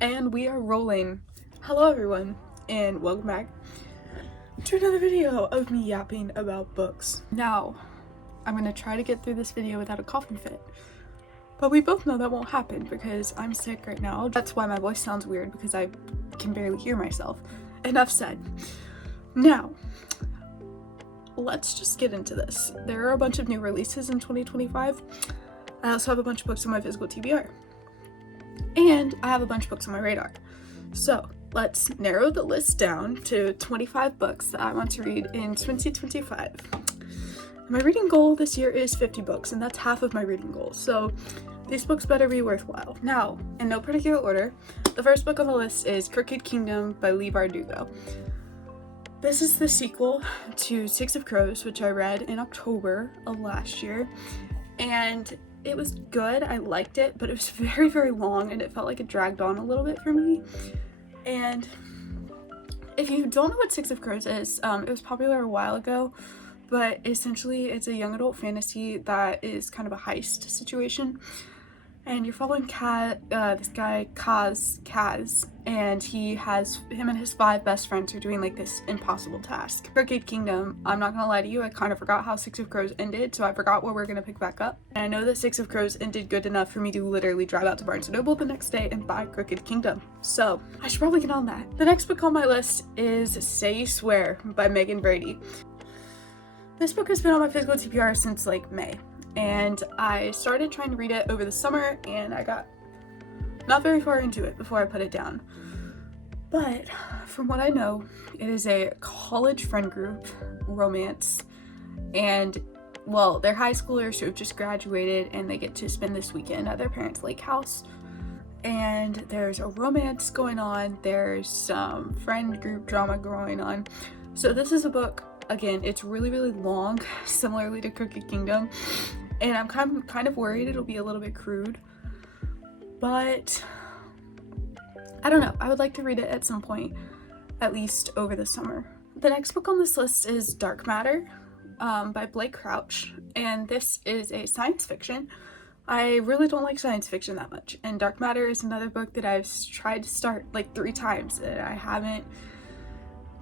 And we are rolling. Hello everyone, and welcome back to another video of me yapping about books. Now, I'm gonna try to get through this video without a coughing fit, but we both know that won't happen because I'm sick right now. That's why my voice sounds weird, because I can barely hear myself. Enough said. Now, let's just get into this. There are a bunch of new releases in 2025. I also have a bunch of books on my physical TBR. And I have a bunch of books on my radar. So let's narrow the list down to 25 books that I want to read in 2025. My reading goal this year is 50 books, and that's half of my reading goal. So these books better be worthwhile. Now, in no particular order, the first book on the list is Crooked Kingdom by Leigh Bardugo. This is the sequel to Six of Crows, which I read in October of last year. And it was good, I liked it, but it was very, very long and it felt like it dragged on a little bit for me. And if you don't know what Six of Crows is, it was popular a while ago, but essentially it's a young adult fantasy that is kind of a heist situation. And you're following this guy, Kaz, and him and his 5 best friends are doing like this impossible task. Crooked Kingdom, I'm not gonna lie to you, I kind of forgot how Six of Crows ended, so I forgot where we're gonna pick back up. And I know that Six of Crows ended good enough for me to literally drive out to Barnes & Noble the next day and buy Crooked Kingdom. So I should probably get on that. The next book on my list is Say You Swear by Megan Brady. This book has been on my physical TBR since like May. And I started trying to read it over the summer and I got not very far into it before I put it down. But from what I know, it is a college friend group romance, and well, they're high schoolers who have just graduated and they get to spend this weekend at their parents' lake house. And there's a romance going on, there's some friend group drama going on. So this is a book, again, it's really, really long, similarly to Crooked Kingdom. And I'm kind of worried it'll be a little bit crude, but I don't know. I would like to read it at some point, at least over the summer. The next book on this list is Dark Matter by Blake Crouch, and this is a science fiction. I really don't like science fiction that much, and Dark Matter is another book that I've tried to start like 3 times, and I haven't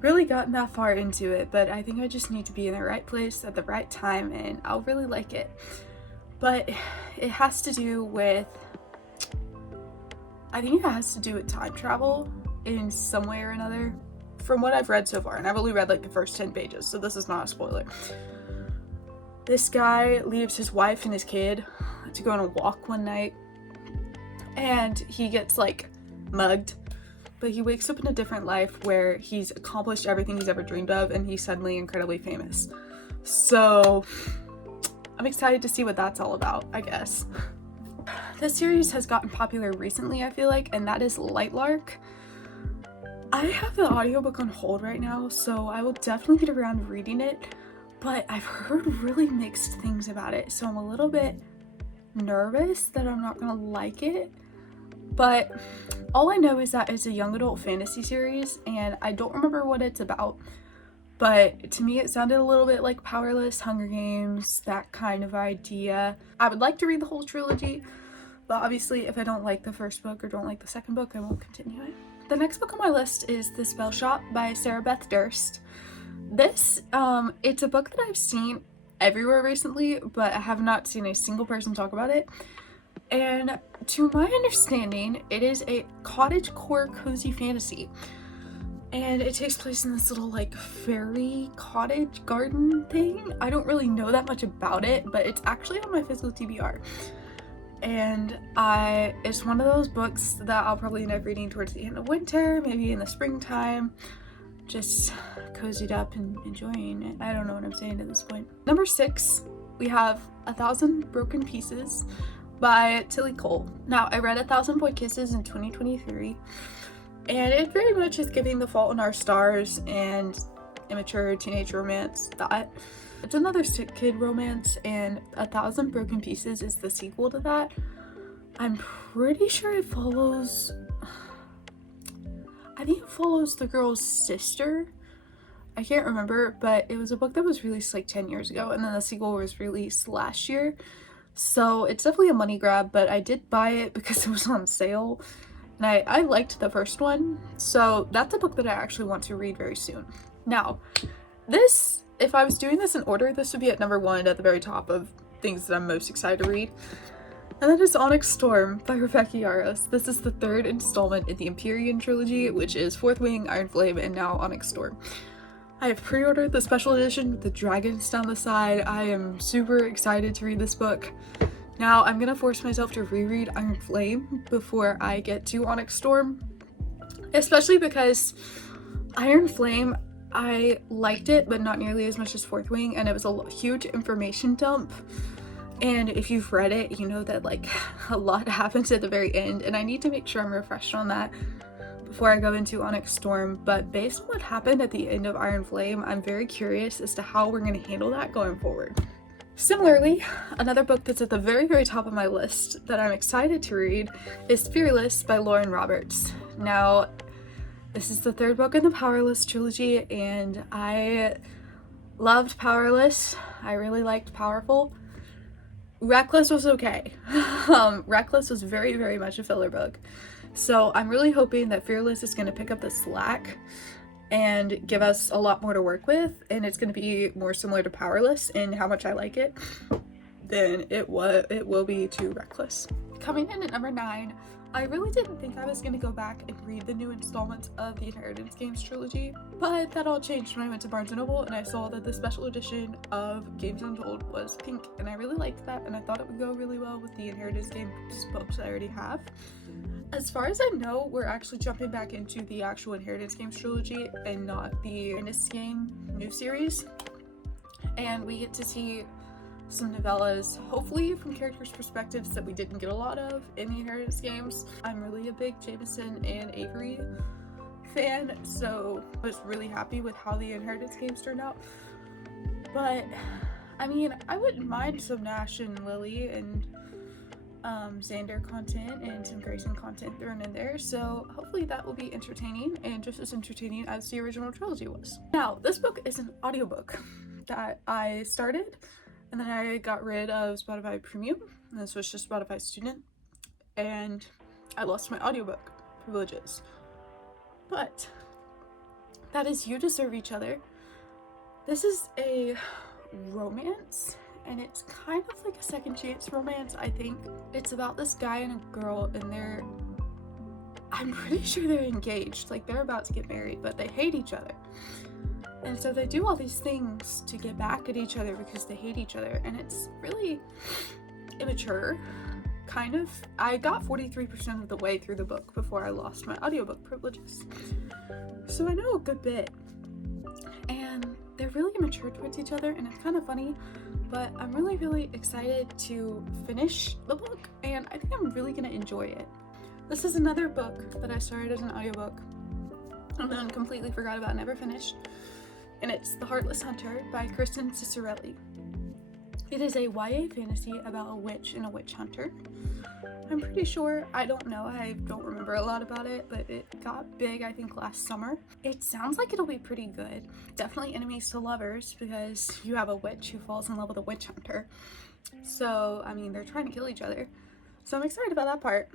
really gotten that far into it, but I think I just need to be in the right place at the right time and I'll really like it. But it has to do with, I think it has to do with time travel in some way or another, from what I've read so far, and I've only read like the first 10 pages, so this is not a spoiler. This guy leaves his wife and his kid to go on a walk one night, and he gets like mugged, but he wakes up in a different life where he's accomplished everything he's ever dreamed of and he's suddenly incredibly famous. So I'm excited to see what that's all about, I guess. This series has gotten popular recently, I feel like, and that is Lightlark. I have the audiobook on hold right now, so I will definitely get around to reading it, but I've heard really mixed things about it, so I'm a little bit nervous that I'm not gonna like it. But all I know is that it's a young adult fantasy series, and I don't remember what it's about, but to me it sounded a little bit like Powerless, Hunger Games, that kind of idea. I would like to read the whole trilogy, but obviously if I don't like the first book or don't like the second book, I won't continue it. The next book on my list is The Spell Shop by Sarah Beth Durst. This, it's a book that I've seen everywhere recently, but I have not seen a single person talk about it. And to my understanding, it is a cottagecore cozy fantasy. And it takes place in this little like fairy cottage garden thing. I don't really know that much about it, but it's actually on my physical TBR. And it's one of those books that I'll probably end up reading towards the end of winter, maybe in the springtime. Just cozied up and enjoying it. I don't know what I'm saying at this point. Number 6, we have 1,000 Broken Pieces by Tilly Cole. Now, I read 1,000 Boy Kisses in 2023, and it very much is giving The Fault in Our Stars and immature teenage romance that. It's another sick kid romance, and 1,000 Broken Pieces is the sequel to that. I'm pretty sure it follows, I think it follows the girl's sister. I can't remember, but it was a book that was released like 10 years ago, and then the sequel was released last year. So it's definitely a money grab, but I did buy it because it was on sale. and I liked the first one, so that's a book that I actually want to read very soon. Now, this, if I was doing this in order, this would be at number 1 at the very top of things that I'm most excited to read. And that is Onyx Storm by Rebecca Yarros. This is the 3rd installment in the Empyrean trilogy, which is Fourth Wing, Iron Flame, and now Onyx Storm. I have pre-ordered the special edition with the dragons down the side. I am super excited to read this book. Now, I'm gonna force myself to reread Iron Flame before I get to Onyx Storm, especially because Iron Flame, I liked it, but not nearly as much as Fourth Wing, and it was a huge information dump. And if you've read it, you know that like a lot happens at the very end, and I need to make sure I'm refreshed on that before I go into Onyx Storm. But based on what happened at the end of Iron Flame, I'm very curious as to how we're going to handle that going forward. Similarly, another book that's at the very, very top of my list that I'm excited to read is Fearless by Lauren Roberts. Now, this is the 3rd book in the Powerless trilogy, and I loved Powerless. I really liked Powerful. Reckless was okay. Reckless was very, very much a filler book. So I'm really hoping that Fearless is going to pick up the slack and give us a lot more to work with, and it's going to be more similar to Powerless in how much I like it than it will be to Reckless. Coming in at number 9, I really didn't think I was going to go back and read the new installments of the Inheritance Games trilogy, but that all changed when I went to Barnes & Noble and I saw that the special edition of Games Untold was pink, and I really liked that, and I thought it would go really well with the Inheritance Games books I already have. As far as I know, we're actually jumping back into the actual Inheritance Games trilogy and not the Innis Game new series, and we get to see some novellas, hopefully from characters' perspectives that we didn't get a lot of in the Inheritance Games. I'm really a big Jameson and Avery fan, so I was really happy with how the Inheritance Games turned out. But, I mean, I wouldn't mind some Nash and Lily and Xander content and some Grayson content thrown in there, so hopefully that will be entertaining, and just as entertaining as the original trilogy was. Now, this book is an audiobook that I started, and then I got rid of Spotify Premium, and this was just Spotify Student, and I lost my audiobook privileges. But that is You Deserve Each Other. This is a romance, and it's kind of like a second chance romance, I think. It's about this guy and a girl, and I'm pretty sure they're engaged, like they're about to get married, but they hate each other. And so they do all these things to get back at each other because they hate each other, and it's really immature, kind of. I got 43% of the way through the book before I lost my audiobook privileges. So I know a good bit. And they're really immature towards each other, and it's kind of funny, but I'm really, really excited to finish the book, and I think I'm really gonna enjoy it. This is another book that I started as an audiobook and then completely forgot about, never finished. And it's The Heartless Hunter by Kristen Cicerelli. It is a YA fantasy about a witch and a witch hunter. I'm pretty sure, I don't know, I don't remember a lot about it, but it got big, I think, last summer. It sounds like it'll be pretty good. Definitely enemies to lovers, because you have a witch who falls in love with a witch hunter. So, I mean, they're trying to kill each other. So I'm excited about that part.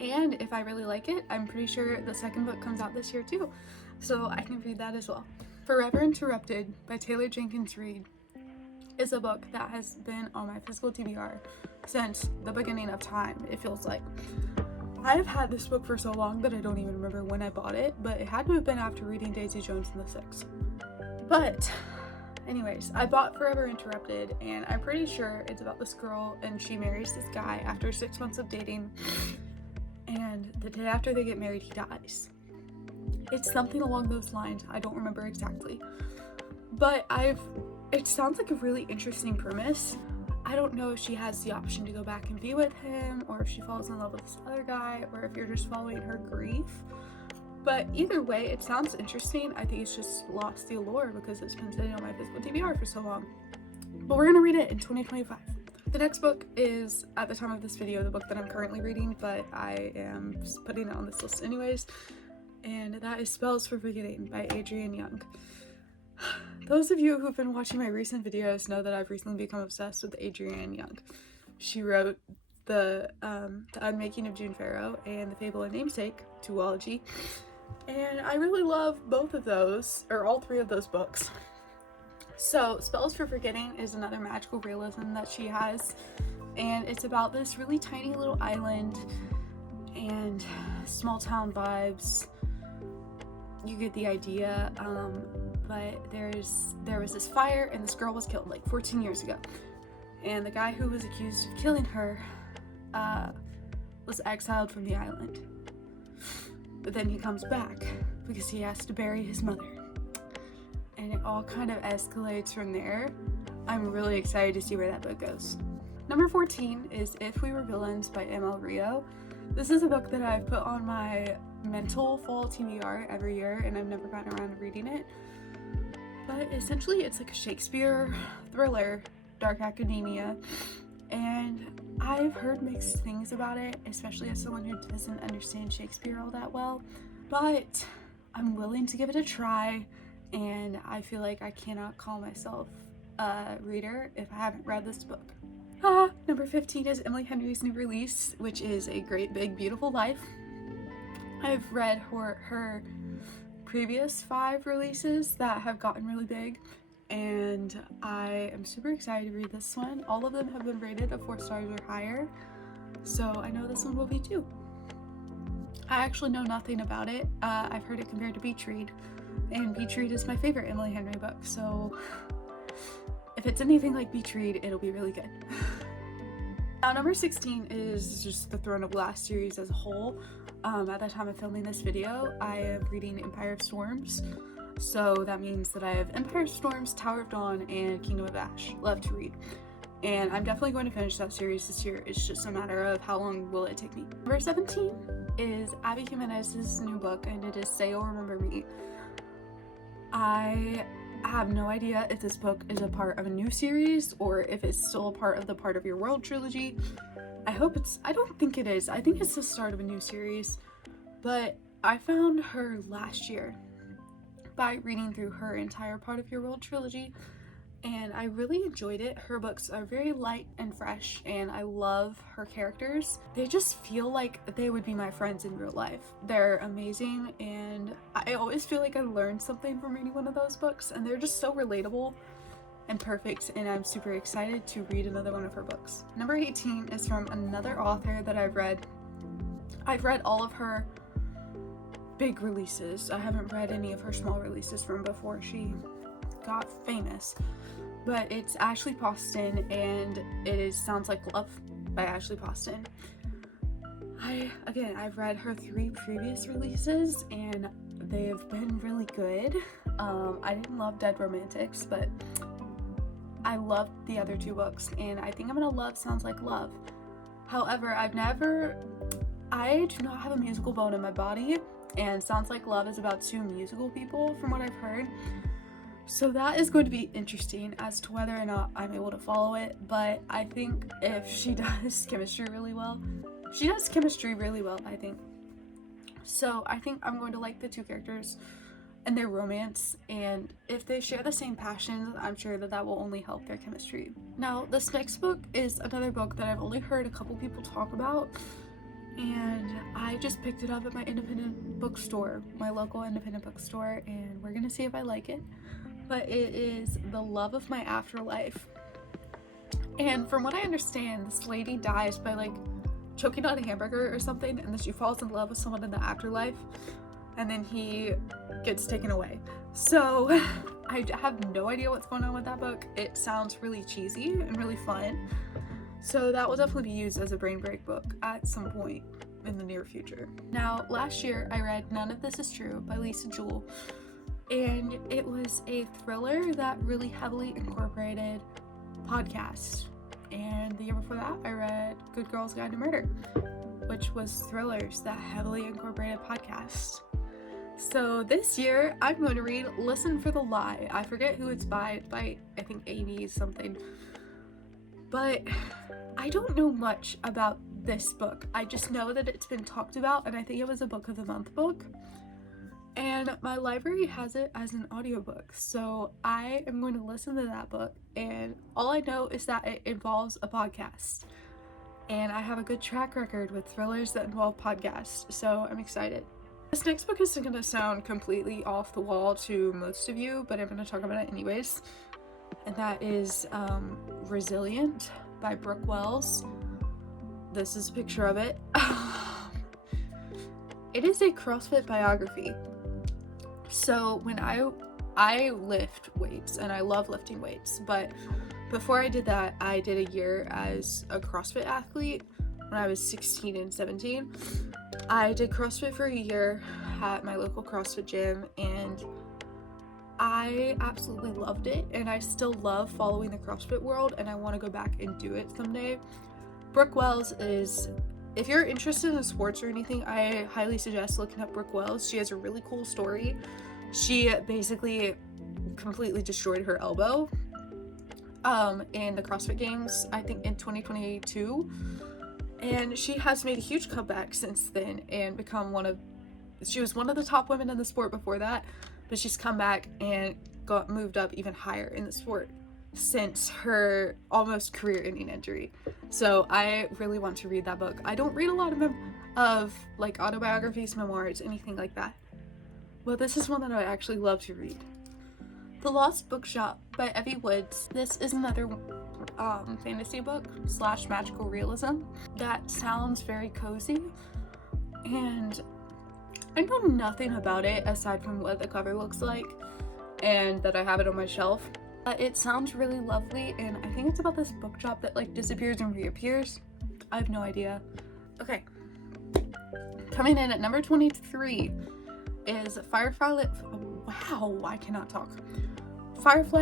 And if I really like it, I'm pretty sure the second book comes out this year too. So I can read that as well. Forever Interrupted by Taylor Jenkins Reid is a book that has been on my physical TBR since the beginning of time, it feels like. I have had this book for so long that I don't even remember when I bought it, but it had to have been after reading Daisy Jones and the Six. But anyways, I bought Forever Interrupted, and I'm pretty sure it's about this girl, and she marries this guy after 6 months of dating, and the day after they get married, he dies. It's something along those lines, I don't remember exactly. But it sounds like a really interesting premise. I don't know if she has the option to go back and be with him, or if she falls in love with this other guy, or if you're just following her grief. But either way, it sounds interesting. I think it's just lost the allure because it's been sitting on my physical TBR for so long. But we're gonna read it in 2025. The next book is, at the time of this video, the book that I'm currently reading, but I am putting it on this list anyways, and that is Spells for Forgetting by Adrienne Young. Those of you who've been watching my recent videos know that I've recently become obsessed with Adrienne Young. She wrote The Unmaking of June Farrow and The Fable and Namesake duology, and I really love both of those, or all three of those books. So Spells for Forgetting is another magical realism that she has, and it's about this really tiny little island and small town vibes. You get the idea. But there was this fire and this girl was killed like 14 years ago, and the guy who was accused of killing her was exiled from the island. But then he comes back because he has to bury his mother, and it all kind of escalates from there. I'm really excited to see where that book goes. Number 14 is If We Were Villains by M.L. Rio. This is a book that I've put on my mental fall TBR every year, and I've never gotten around to reading it. But essentially it's like a Shakespeare thriller, dark academia, and I've heard mixed things about it, especially as someone who doesn't understand Shakespeare all that well, but I'm willing to give it a try, and I feel like I cannot call myself a reader if I haven't read this book. Number 15 is Emily Henry's new release, which is A Great Big Beautiful Life. I've read her previous 5 releases that have gotten really big, and I am super excited to read this one. All of them have been rated a 4 stars or higher, so I know this one will be too. I actually know nothing about it. I've heard it compared to Beach Read, and Beach Read is my favorite Emily Henry book, so if it's anything like Beach Read, it'll be really good. Now, number 16 is just the Throne of Glass series as a whole. At the time of filming this video, I am reading Empire of Storms, so that means that I have Empire of Storms, Tower of Dawn, and Kingdom of Ash left to read. And I'm definitely going to finish that series this year. It's just a matter of how long will it take me. Number 17 is Abby Jimenez's new book, and it is Say You'll Remember Me. I have no idea if this book is a part of a new series or if it's still a part of the Part of Your World trilogy. I don't think it is. I think it's the start of a new series, but I found her last year by reading through her entire Part of Your World trilogy, and I really enjoyed it. Her books are very light and fresh, and I love her characters. They just feel like they would be my friends in real life. They're amazing, and I always feel like I learned something from reading one of those books, and they're just so relatable and perfect, and I'm super excited to read another one of her books. Number 18 is from another author that I've read. I've read all of her big releases. I haven't read any of her small releases from before she got famous, but it's Ashley Poston, and it is Sounds Like Love by Ashley Poston. I've read her 3 previous releases, and they have been really good. I didn't love Dead Romantics, but I loved the other 2 books, and I think I'm gonna love Sounds Like Love. However, I do not have a musical bone in my body, and Sounds Like Love is about 2 musical people from what I've heard. So that is going to be interesting as to whether or not I'm able to follow it, but I think if she does chemistry really well, I think. So I think I'm going to like the 2 characters and their romance, and if they share the same passions, I'm sure that that will only help their chemistry. Now, this next book is another book that I've only heard a couple people talk about, and I just picked it up at my independent bookstore, my local independent bookstore, and we're gonna see if I like it. But it is The Love of My Afterlife. And from what I understand, this lady dies by like choking on a hamburger or something, and then she falls in love with someone in the afterlife, and then he gets taken away. So I have no idea what's going on with that book. It sounds really cheesy and really fun. So that will definitely be used as a brain break book at some point in the near future. Now, last year I read None of This Is True by Lisa Jewell, and it was a thriller that really heavily incorporated podcasts. And the year before that I read Good Girl's Guide to Murder, which was thrillers that heavily incorporated podcasts. So this year I'm going to read Listen for the Lie. I forget who it's by I think Amy something. But I don't know much about this book. I just know that it's been talked about, and I think it was a book of the month book. And my library has it as an audiobook, so I am going to listen to that book, and all I know is that it involves a podcast. and I have a good track record with thrillers that involve podcasts, so I'm excited. This next book is going to sound completely off the wall to most of you, but I'm going to talk about it anyways, and that is Resilient by Brooke Wells. This is a picture of it. It is a CrossFit biography. So when I lift weights, and I love lifting weights, but before I did that, I did a year as a CrossFit athlete when I was 16 and 17. I did CrossFit for a year at my local CrossFit gym, and I absolutely loved it, and I still love following the CrossFit world, and I want to go back and do it someday. Brooke Wells is, if you're interested in sports or anything, I highly suggest looking up Brooke Wells. She has a really cool story. She basically completely destroyed her elbow in the CrossFit Games, I think in 2022, and she has made a huge comeback since then and she was one of the top women in the sport before that, but she's come back and moved up even higher in the sport since her almost career-ending injury. So I really want to read that book. I don't read a lot of like autobiographies, memoirs, anything like that, but this is one that I actually love to read. The Lost Bookshop by Evie Woods. This is another fantasy book / magical realism that sounds very cozy, and I know nothing about it aside from what the cover looks like and that I have it on my shelf. It sounds really lovely, and I think it's about this bookshop that like disappears and reappears. I have no idea. Okay. Coming in at number 23 is Firefly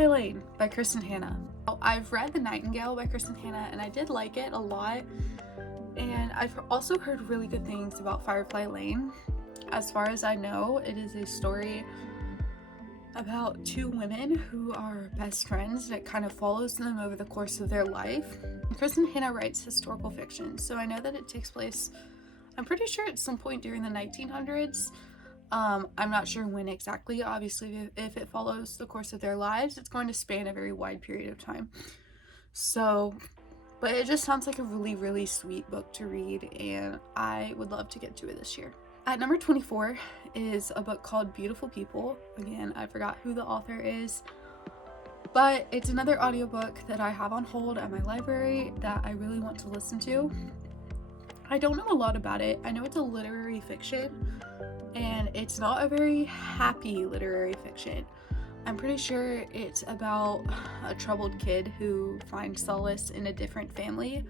Lane by Kristen Hanna. I've read The Nightingale by Kristen Hanna, and I did like it a lot, and I've also heard really good things about Firefly Lane. As far as I know, it is a story about two women who are best friends, and it kind of follows them over the course of their life. Kristen Hanna writes historical fiction, so I know that it takes place, I'm pretty sure at some point during the 1900s. I'm not sure when exactly. Obviously, if it follows the course of their lives, it's going to span a very wide period of time. So, but it just sounds like a really, really sweet book to read, and I would love to get to it this year. At number 24 is a book called Beautiful People. Again, I forgot who the author is, but it's another audiobook that I have on hold at my library that I really want to listen to. I don't know a lot about it. I know it's a literary fiction, and it's not a very happy literary fiction. I'm pretty sure it's about a troubled kid who finds solace in a different family,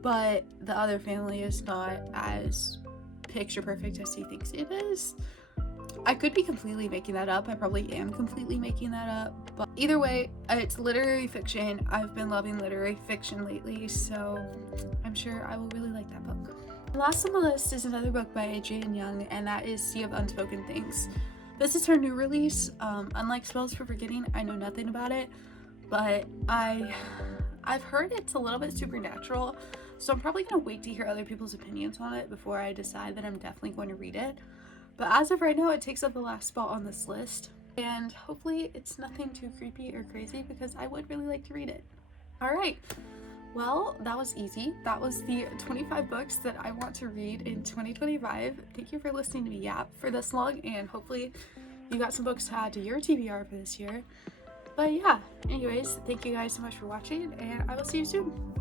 but the other family is not as picture perfect as he thinks it is. I could be completely making that up. I probably am completely making that up, but either way, it's literary fiction. I've been loving literary fiction lately, so I'm sure I will really like that book. Last on the list is another book by Adrienne Young, and that is Sea of Unspoken Things. This is her new release. Unlike Spells for Forgetting, I know nothing about it, but I've heard it's a little bit supernatural, so I'm probably going to wait to hear other people's opinions on it before I decide that I'm definitely going to read it. But as of right now, it takes up the last spot on this list, and hopefully it's nothing too creepy or crazy because I would really like to read it. Alright, well, that was easy. That was the 25 books that I want to read in 2025. Thank you for listening to me yap for this long, and hopefully you got some books to add to your TBR for this year. But yeah, anyways, thank you guys so much for watching, and I will see you soon.